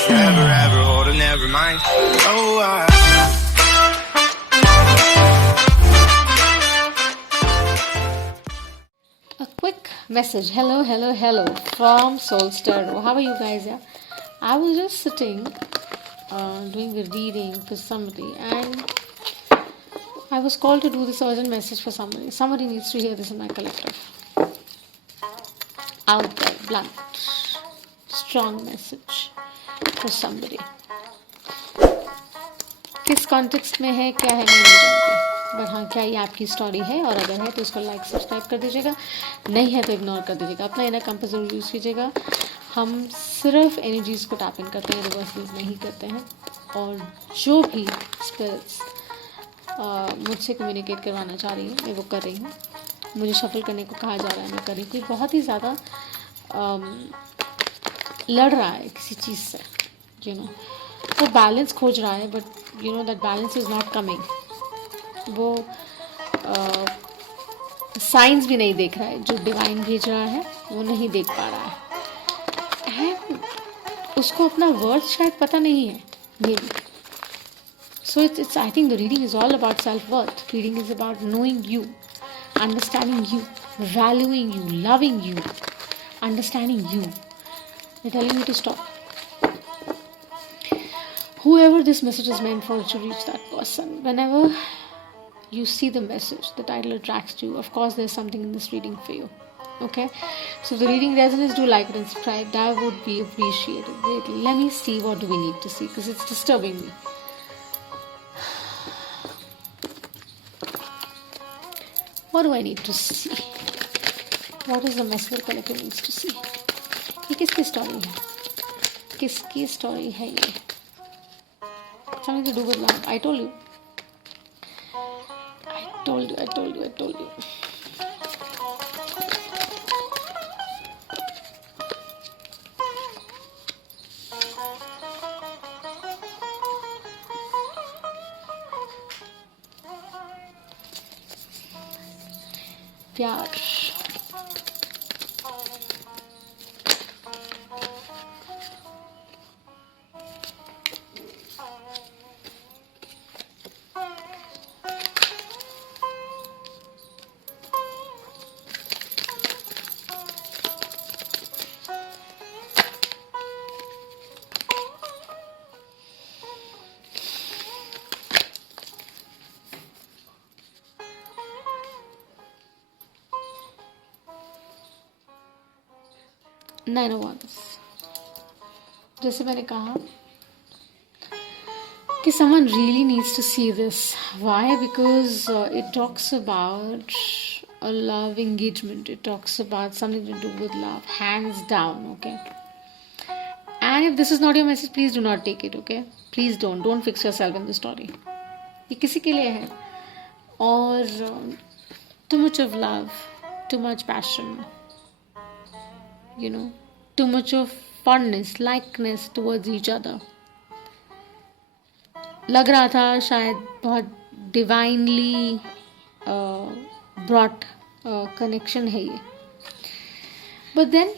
was forever, ever, hold on, never mind. Oh, A quick message. Hello from Soulstar. How are you guys? Yeah, I was just sitting, doing a reading for somebody, and I was called to do this urgent message for somebody. Somebody needs to hear this in my collective. Out there, blunt, strong message for somebody. किस context में है, क्या है, मैं नहीं जानती, but हाँ, क्या ये आपकी स्टोरी है, और अगर है तो इसको लाइक सब्सक्राइब कर दीजिएगा, नहीं है तो इग्नोर कर दीजिएगा, अपना इनर कंपास जरूर यूज़ कीजिएगा. हम सिर्फ एनर्जीज को टैप इन करते हैं, रिवर्सल्स नहीं करते हैं. और जो भी स्पिरिट्स मुझसे कम्युनिकेट करवाना चाह रही है मैं वो कर रही हूँ. मुझे शफल करने को कहा जा रहा है, मैं कर रही हूँ. बहुत ही ज़्यादा लड़ रहा है किसी चीज़ से, यू नो, वो बैलेंस खोज रहा है, but you know that balance is not coming. वो साइंस भी नहीं देख रहा है, जो डिवाइन भेज रहा है वो नहीं देख पा रहा है. उसको अपना वर्थ शायद पता नहीं है, may be. So it's I think the reading is all about self-worth. Reading is about knowing you, understanding you, valuing you, loving you, understanding you. They're telling you to stop. Whoever this message is meant for, to reach that person. Whenever you see the message, the title attracts you. Of course, there's something in this reading for you. Okay, so if the reading resonates, do like it and subscribe. That would be appreciated greatly. Let me see what do we need to see, because it's disturbing me. What do I need to see? What is the message collective needs to see? ये किसकी story है? किसकी story है ये? Something to do with love. I told you. प्यार. Nine of Wands. जैसे मैंने कहा कि someone really needs to see this. Why? Because it talks about a love engagement. It talks about something to do with love, hands down. Okay. And if this is not your message, please do not take it. Okay. Please don't fix yourself in the story. ये किसी के लिए है. और too much of love, too much passion, you know, too much of fondness, likeness towards each other. लग रहा था शायद बहुत divinely brought connection है ये. But then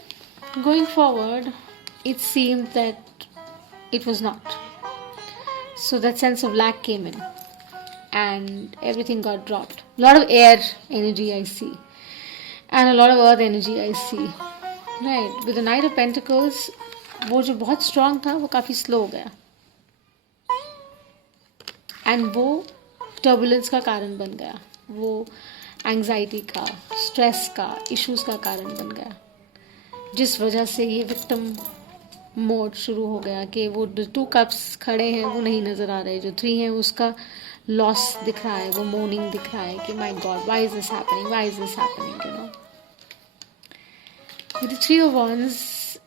going forward, it seemed that it was not. So that sense of lack came in and everything got dropped. A lot of air energy I see and a lot of earth energy I see. Right, with the Knight of Pentacles, वो जो बहुत strong था वो काफ़ी slow हो गया, and वो turbulence का कारण बन गया, वो anxiety का, stress का, issues का कारण बन गया, जिस वजह से ये victim mode शुरू हो गया कि वो जो 2 cups खड़े हैं वो नहीं नज़र आ रहे, जो 3 हैं उसका loss दिख रहा है, वो mourning दिख रहा है कि my God, why is this happening, you know. With the Three of Wands,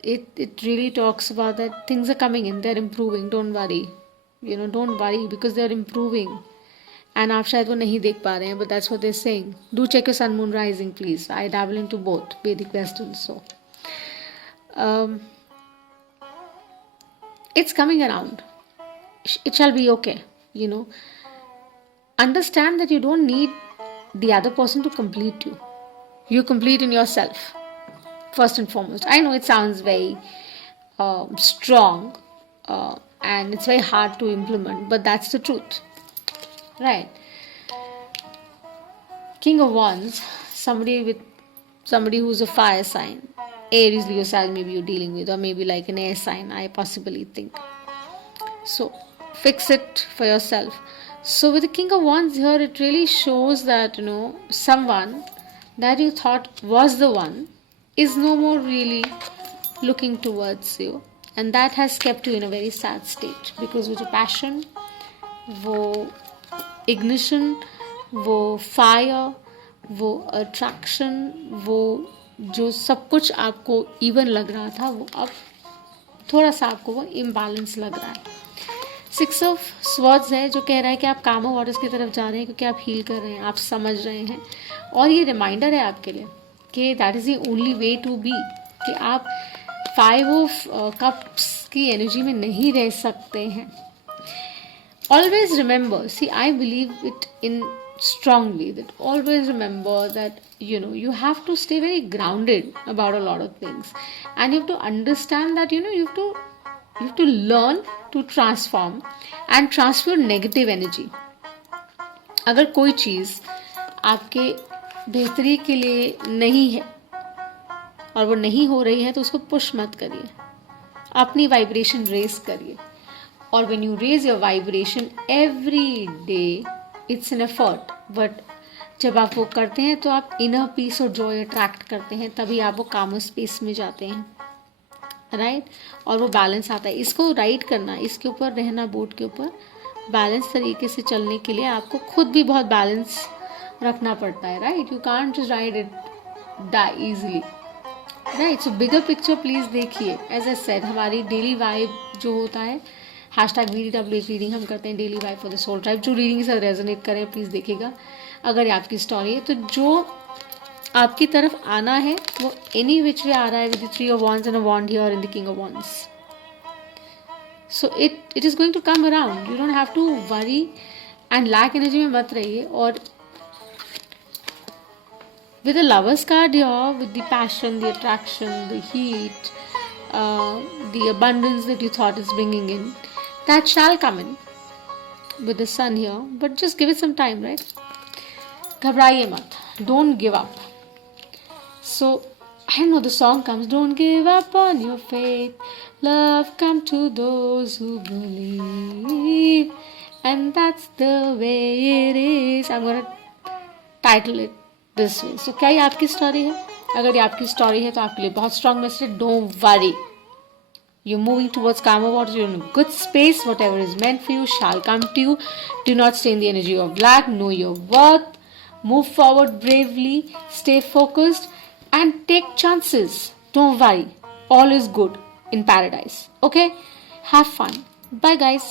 it really talks about that things are coming in, they're improving, don't worry, you know, don't worry because they're improving. And आप शायद वो नहीं देख पा रहे हैं, but that's what they're saying. Do check your sun, moon, rising, please. I dabble into both Vedic Westerns, so it's coming around. It shall be okay, you know. Understand that you don't need the other person to complete you. You complete in yourself. First and foremost, I know it sounds very strong, and it's very hard to implement, but that's the truth, right? King of Wands, somebody who's a fire sign, Aries, Leo, Sag, maybe you're dealing with, or maybe like an air sign, I possibly think. So fix it for yourself. So with the King of Wands here, it really shows that, someone that you thought was the one is no more really looking towards you, and that has kept you in a very sad state, because वो जो passion, वो ignition, वो fire, वो attraction, वो जो सब कुछ आपको even लग रहा था, वो अब थोड़ा सा आपको वो imbalance लग रहा है. 6 of Swords है जो कह रहा है कि आप काम ऑफ वाटर्स की तरफ जा रहे हैं, क्योंकि आप हील कर रहे हैं, आप समझ रहे हैं, और ये रिमाइंडर है आपके लिए कि that is the only way to be, कि आप 5 of Cups की एनर्जी में नहीं रह सकते हैं. Always remember, see, I believe it in strongly, that always remember that you have to stay very grounded about a lot of things, and you have to understand that you have to learn to transform and transfer negative energy. अगर कोई चीज़ आपके बेहतरी के लिए नहीं है और वो नहीं हो रही है, तो उसको पुश मत करिए, अपनी वाइब्रेशन रेज करिए. और when you raise your vibration every day, it's an effort, but जब आप वो करते हैं तो आप inner peace और joy attract करते हैं, तभी आप वो calmer space में जाते हैं, राइट? और वो बैलेंस आता है. इसको राइड करना, इसके ऊपर रहना, बोट के ऊपर बैलेंस तरीके से चलने के लिए आपको खुद भी बहुत बैलेंस रखना पड़ता है, right? You can't just ride it easily, right? So bigger picture please देखिए. एज ए सेड, हमारी डेली वाइब जो होता है, #VDW रीडिंग हम करते हैं, daily vibe for the soul tribe. जो रीडिंग से रेजोनेट करें प्लीज़ देखिएगा. अगर ये आपकी स्टोरी है, तो जो आपकी तरफ आना है वो एनी विच वे आ रहा है, with the 3 of Wands and a wand here in the King of Wands. So it is going to come around. You don't have to worry and lack energy में मत रहिए. और with the Lovers card here, with the passion, the attraction, the heat, the abundance that you thought is bringing in, that shall come in with the Sun here. But just give it some time, right? घबराइए मत. Don't give up. So, I don't know, the song comes, don't give up on your faith, love come to those who believe, and that's the way it is. I'm gonna title it this way. So, क्या ये आपकी story है? अगर ये आपकी story है तो आपके लिए बहुत strong message. Don't worry. You're moving towards karma waters. You're in a good space. Whatever is meant for you shall come to you. Do not stay in the energy of lack. Know your worth. Move forward bravely. Stay focused. And take chances. Don't worry. All is good in paradise. Okay? Have fun. Bye, guys.